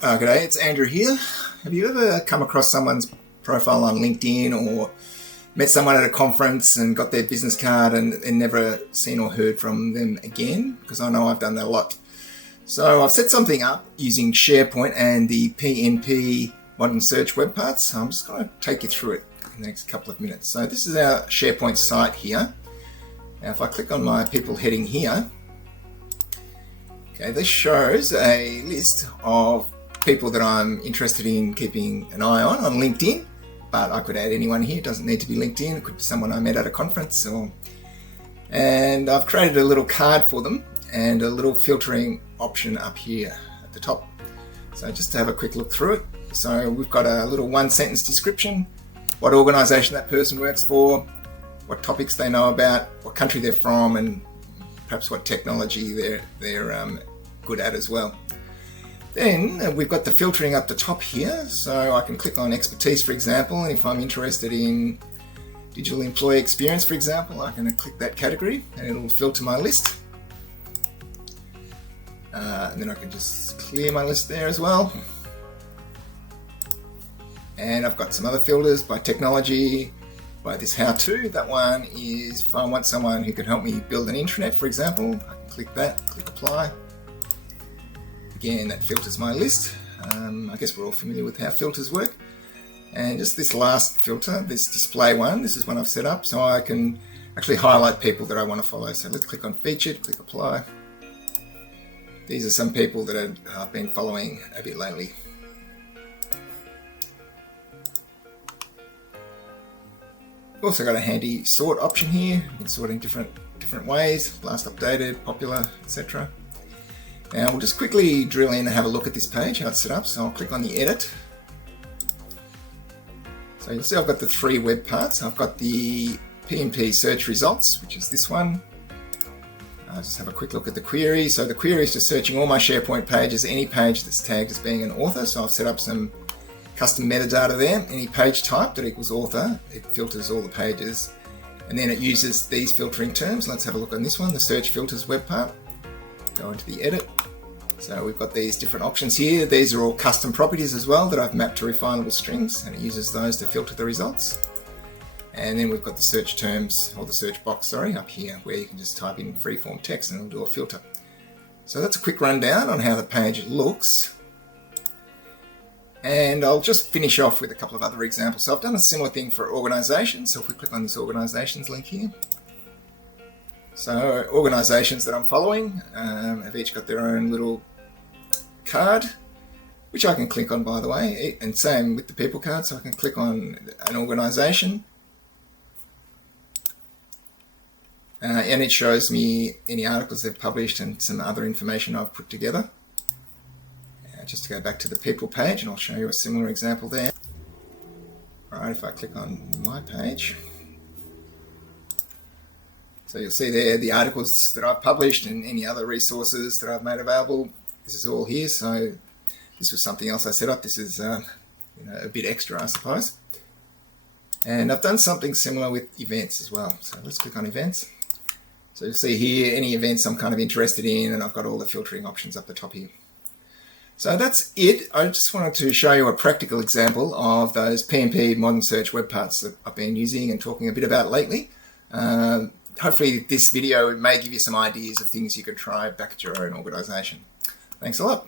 G'day, it's Andrew here. Have you ever come across someone's profile on LinkedIn or met someone at a conference and got their business card and never seen or heard from them again? Because I know I've done that a lot. So I've set something up using SharePoint and the PnP Modern Search web parts. So I'm just going to take you through it in the next couple of minutes. So this is our SharePoint site here. Now if I click on my people heading here, okay, this shows a list of people that I'm interested in keeping an eye on LinkedIn, but I could add anyone here. It doesn't need to be LinkedIn. It could be someone I met at a conference. And I've created a little card for them and a little filtering option up here at the top. So just to have a quick look through it. So we've got a little one-sentence description, what organization that person works for, what topics they know about, what country they're from, and perhaps what technology they're good at as well. Then we've got the filtering up the top here, so I can click on expertise, for example, and if I'm interested in digital employee experience, for example, I can click that category and it'll filter my list. And then I can just clear my list there as well. And I've got some other filters by technology, by this how-to. That one is if I want someone who can help me build an intranet, for example, I can click that, click apply. Again, that filters my list. I guess we're all familiar with how filters work. And just this last filter, this display one, this is one I've set up so I can actually highlight people that I want to follow. So let's click on featured, click apply. These are some people that I've been following a bit lately. Also got a handy sort option here. You can sort in different ways, last updated, popular, etc. Now we'll just quickly drill in and have a look at this page, how it's set up. So I'll click on the edit. So you'll see I've got the three web parts. I've got the PnP Search Results, which is this one. I'll just have a quick look at the query. So the query is just searching all my SharePoint pages, any page that's tagged as being an author. So I've set up some custom metadata there. Any page type that equals author, it filters all the pages. And then it uses these filtering terms. Let's have a look on this one, the search filters web part. Go into the edit. So we've got these different options here. These are all custom properties as well that I've mapped to refinable strings, and it uses those to filter the results. And then we've got the search terms, or the search box, sorry, up here, where you can just type in freeform text and it'll do a filter. So that's a quick rundown on how the page looks. And I'll just finish off with a couple of other examples. So I've done a similar thing for organizations. So if we click on this organizations link here, so organisations that I'm following have each got their own little card, which I can click on, by the way, and same with the people card. So I can click on an organisation and it shows me any articles they've published and some other information I've put together. Just to go back to the people page, and I'll show you a similar example there. Alright, if I click on my page, so you'll see there the articles that I've published and any other resources that I've made available. This is all here, so this was something else I set up. This is a bit extra, I suppose. And I've done something similar with events as well. So let's click on events. So you'll see here any events I'm kind of interested in, and I've got all the filtering options up the top here. So that's it. I just wanted to show you a practical example of those PnP Modern Search web parts that I've been using and talking a bit about lately. Hopefully this video may give you some ideas of things you could try back at your own organisation. Thanks a lot.